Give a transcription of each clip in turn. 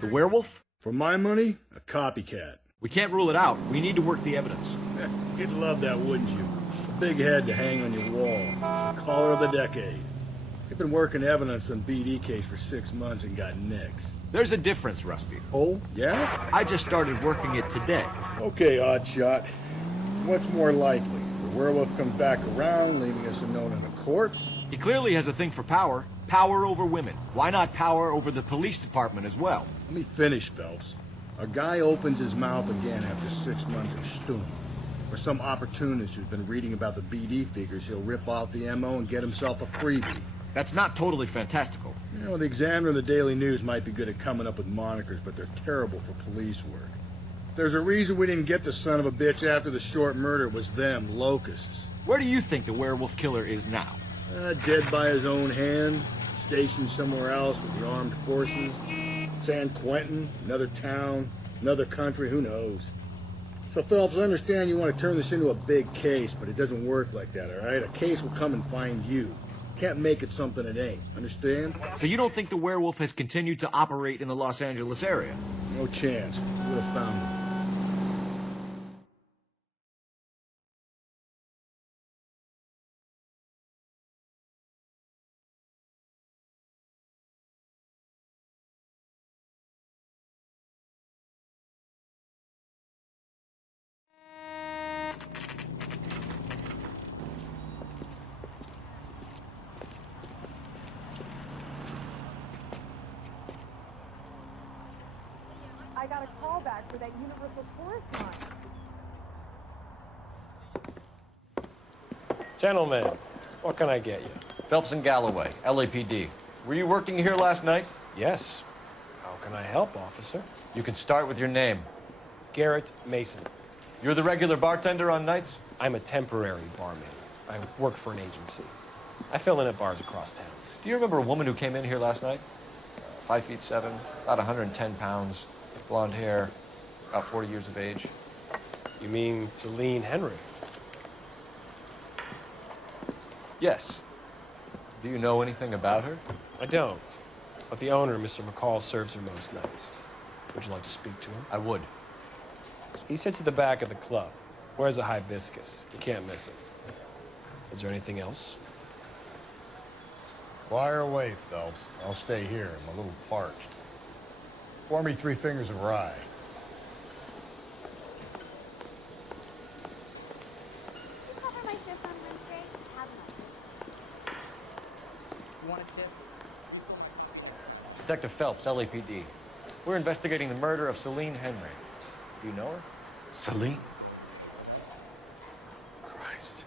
The werewolf? For my money, a copycat. We can't rule it out. We need to work the evidence. You'd love that, wouldn't you? A big head to hang on your wall. The caller of the decade. You've been working evidence on BD case for 6 months and got nicks. There's a difference, Rusty. Oh, yeah? I just started working it today. Okay, Oddshot. What's more likely? The werewolf comes back around, leaving us a note on the corpse? He clearly has a thing for power. Power over women. Why not power over the police department as well? Let me finish, Phelps. A guy opens his mouth again after 6 months of stewing. Or some opportunist who's been reading about the BD figures, he'll rip off the MO and get himself a freebie. That's not totally fantastical. You know, the Examiner and the Daily News might be good at coming up with monikers, but they're terrible for police work. There's a reason we didn't get the son of a bitch after the short murder. It was them, locusts. Where do you think the werewolf killer is now? Dead by his own hand, stationed somewhere else with the armed forces. San Quentin, another town, another country, who knows? So, Phelps, I understand you want to turn this into a big case, but it doesn't work like that, all right? A case will come and find you. Can't make it something it ain't, understand? So you don't think the werewolf has continued to operate in the Los Angeles area? No chance. Would have found him. I got a call back for that Universal Tourist line. Gentlemen, what can I get you? Phelps and Galloway, LAPD. Were you working here last night? Yes. How can I help, officer? You can start with your name. Garrett Mason. You're the regular bartender on nights? I'm a temporary barman. I work for an agency. I fill in at bars across town. Do you remember a woman who came in here last night? 5'7", about 110 pounds, blonde hair, about 40 years of age. You mean Celine Henry? Yes. Do you know anything about her? I don't. But the owner, Mr. McCall, serves her most nights. Would you like to speak to him? I would. He sits at the back of the club. Wears a hibiscus. You can't miss it. Is there anything else? Fire away, Phelps. I'll stay here. I'm a little parched. Pour me 3 fingers of rye. Cover my shift on Wednesday. Have one. You want a tip? Detective Phelps, LAPD. We're investigating the murder of Celine Henry. Do you know her? Celine? Christ.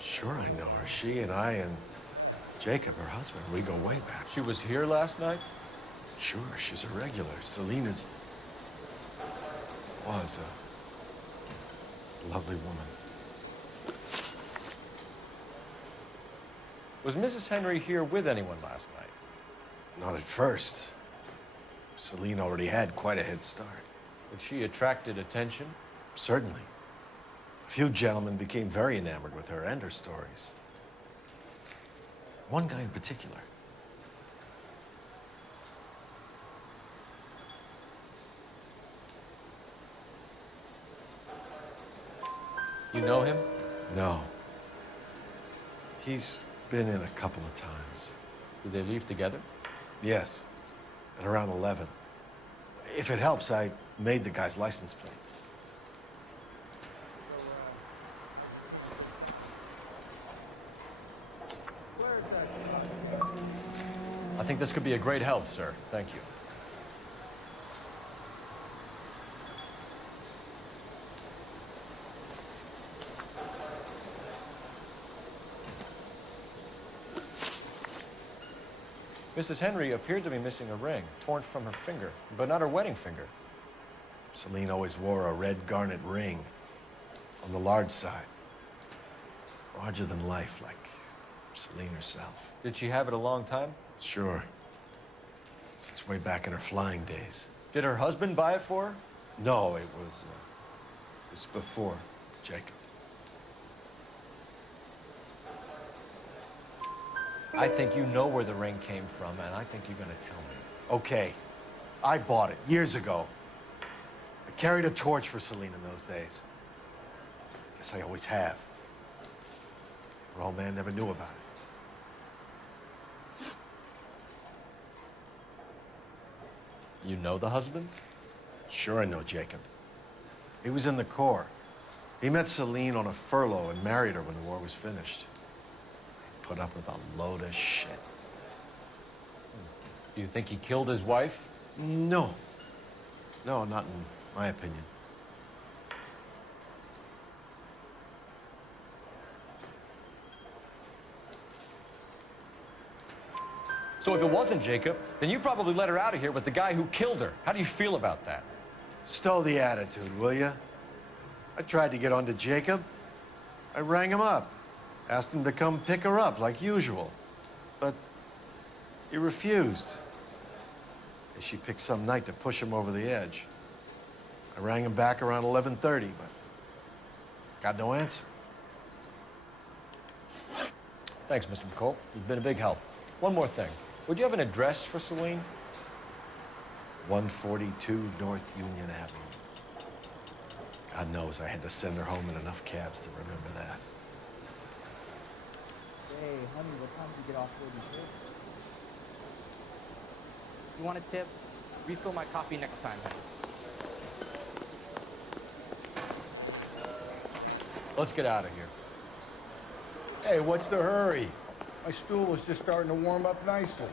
Sure I know her. She and I and Jacob, her husband, we go way back. She was here last night? Sure, she's a regular. Celine was a lovely woman. Was Mrs. Henry here with anyone last night? Not at first. Celine already had quite a head start. But she attracted attention? Certainly. A few gentlemen became very enamored with her and her stories. One guy in particular. You know him? No. He's been in a couple of times. Did they leave together? Yes, at around 11. If it helps, I made the guy's license plate. I think this could be a great help, sir. Thank you. Mrs. Henry appeared to be missing a ring, torn from her finger, but not her wedding finger. Celine always wore a red garnet ring on the large side. Larger than life, like Celine herself. Did she have it a long time? Sure. Since way back in her flying days. Did her husband buy it for her? No, it was before Jacob. I think you know where the ring came from, and I think you're gonna tell me. Okay, I bought it years ago. I carried a torch for Celine in those days. Guess I always have. Her old man never knew about it. You know the husband? Sure I know Jacob. He was in the Corps. He met Celine on a furlough and married her when the war was finished. Put up with a load of shit. Do you think he killed his wife? No. No, not in my opinion. So if it wasn't Jacob, then you probably let her out of here with the guy who killed her. How do you feel about that? Stow the attitude, will ya? I tried to get onto Jacob. I rang him up. Asked him to come pick her up, like usual. But he refused. Guess she picked some night to push him over the edge. I rang him back around 11:30, but got no answer. Thanks, Mr. McColt. You've been a big help. One more thing. Would you have an address for Celine? 142 North Union Avenue. God knows I had to send her home in enough cabs to remember that. Hey, honey, what time did you get off 46? You want a tip? Refill my coffee next time, honey. Let's get out of here. Hey, what's the hurry? My stool was just starting to warm up nicely.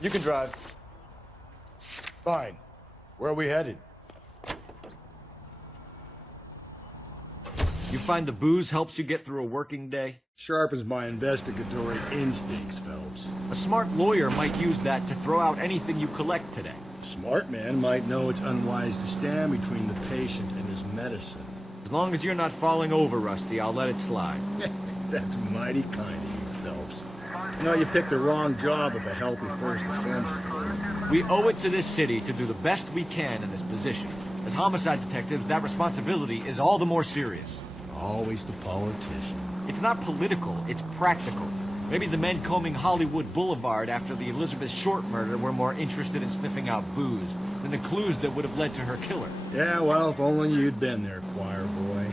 You can drive. Fine. Where are we headed? You find the booze helps you get through a working day? Sharpens my investigatory instincts, Phelps. A smart lawyer might use that to throw out anything you collect today. A smart man might know it's unwise to stand between the patient and his medicine. As long as you're not falling over, Rusty, I'll let it slide. That's mighty kind of you, Phelps. You know, you picked the wrong job of a healthy first offender. We owe it to this city to do the best we can in this position. As homicide detectives, that responsibility is all the more serious. Always the politician. It's not political, it's practical. Maybe the men combing Hollywood Boulevard after the Elizabeth Short murder were more interested in sniffing out booze than the clues that would have led to her killer. Yeah, well, if only you'd been there, choir boy.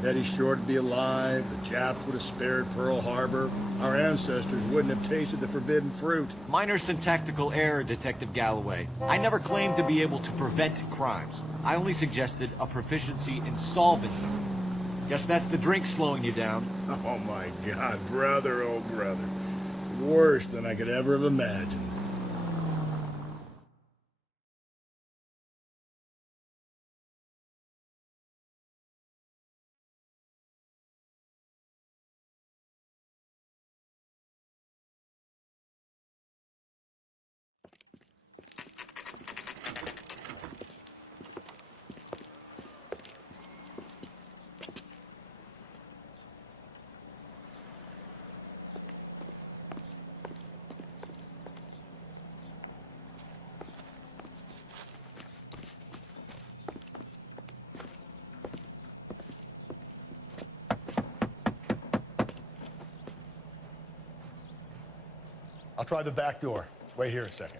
Betty Short would be alive, the Japs would have spared Pearl Harbor, our ancestors wouldn't have tasted the forbidden fruit. Minor syntactical error, Detective Galloway. I never claimed to be able to prevent crimes. I only suggested a proficiency in solving them. Guess that's the drink slowing you down. Oh my God, brother, oh brother. Worse than I could ever have imagined. I'll try the back door. Wait here a second.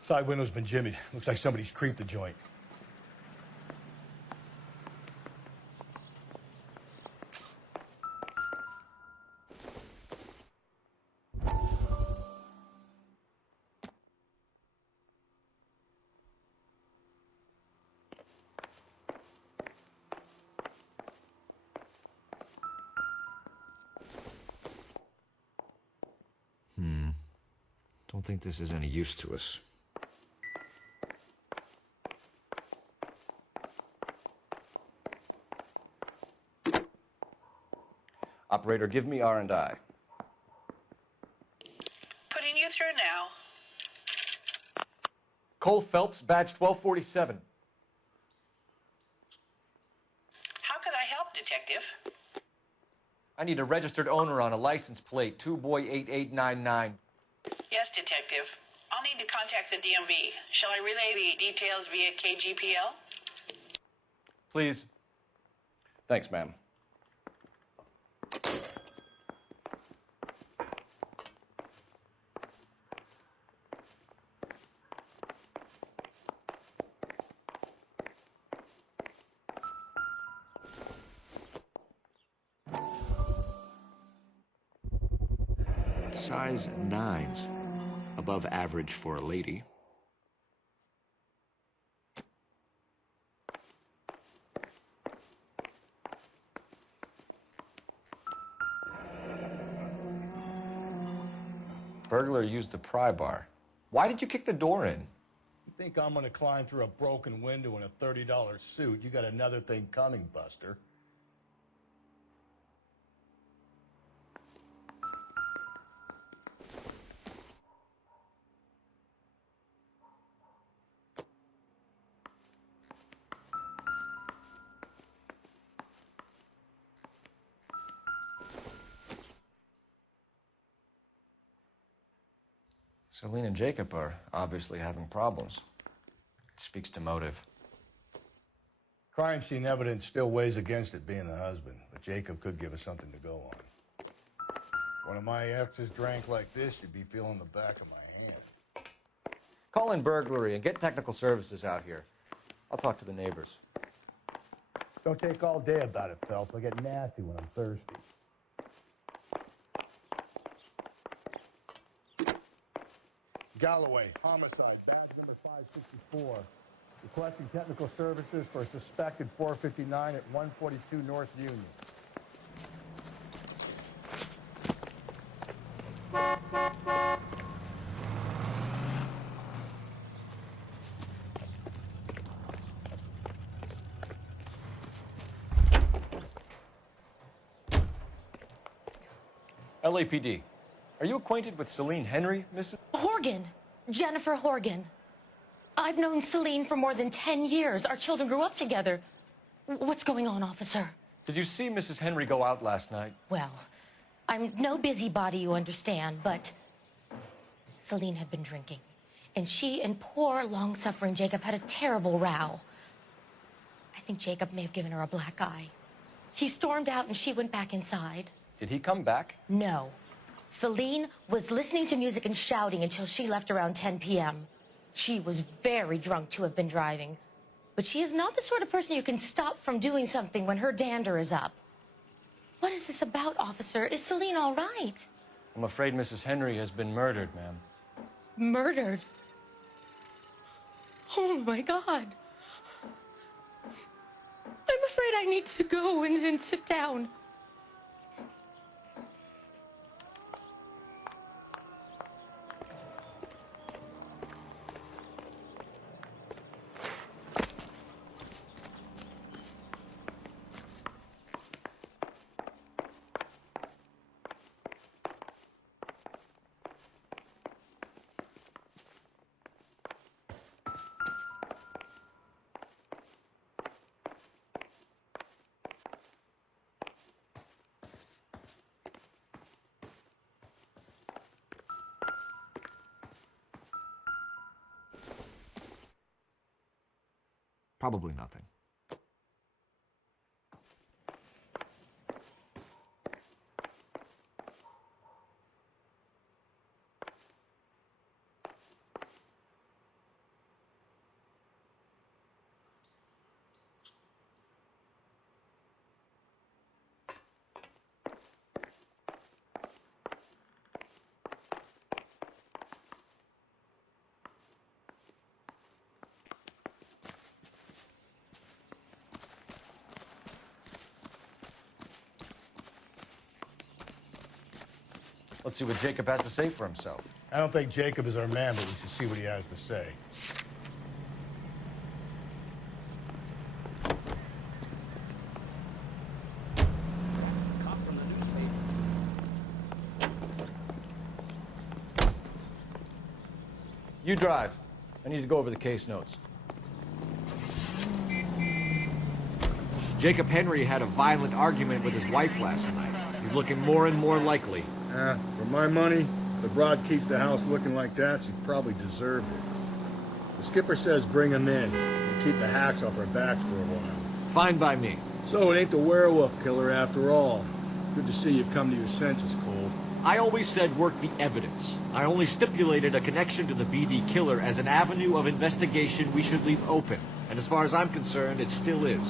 Side window's been jimmied. Looks like somebody's creeped the joint. Don't think this is any use to us. Operator, give me R&I. Putting you through now. Cole Phelps, badge 1247. How could I help, Detective? I need a registered owner on a license plate, 2boy8899. Yes, Detective. I'll need to contact the DMV. Shall I relay the details via KGPL? Please. Thanks, ma'am. Size 9s. Above average for a lady. Burglar used the pry bar. Why did you kick the door in? You think I'm gonna climb through a broken window in a $30 suit? You got another thing coming, Buster. Celine and Jacob are obviously having problems. It speaks to motive. Crime scene evidence still weighs against it being the husband, but Jacob could give us something to go on. One of my exes drank like this, you'd be feeling the back of my hand. Call in burglary and get technical services out here. I'll talk to the neighbors. Don't take all day about it, Phelps. I get nasty when I'm thirsty. Galloway, homicide, badge number 564. Requesting technical services for a suspected 459 at 142 North Union. LAPD. Are you acquainted with Celine Henry, Mrs.? Horgan. Jennifer Horgan. I've known Celine for more than 10 years. Our children grew up together. What's going on, officer? Did you see Mrs. Henry go out last night? Well, I'm no busybody, you understand, but Celine had been drinking. And she and poor, long-suffering Jacob had a terrible row. I think Jacob may have given her a black eye. He stormed out and she went back inside. Did he come back? No. Celine was listening to music and shouting until she left around 10 p.m. She was very drunk to have been driving. But she is not the sort of person you can stop from doing something when her dander is up. What is this about, officer? Is Celine all right? I'm afraid Mrs. Henry has been murdered, ma'am. Murdered? Oh, my God. I'm afraid I need to go and sit down. Probably nothing. Let's see what Jacob has to say for himself. I don't think Jacob is our man, but we should see what he has to say. Cop from the newspaper. You drive. I need to go over the case notes. Jacob Henry had a violent argument with his wife last night. He's looking more and more likely. For my money, if the broad keeps the house looking like that, she probably deserved it. The skipper says bring him in and keep the hacks off our backs for a while. Fine by me. So it ain't the werewolf killer after all. Good to see you've come to your senses, Cole. I always said work the evidence. I only stipulated a connection to the BD killer as an avenue of investigation we should leave open. And as far as I'm concerned, it still is.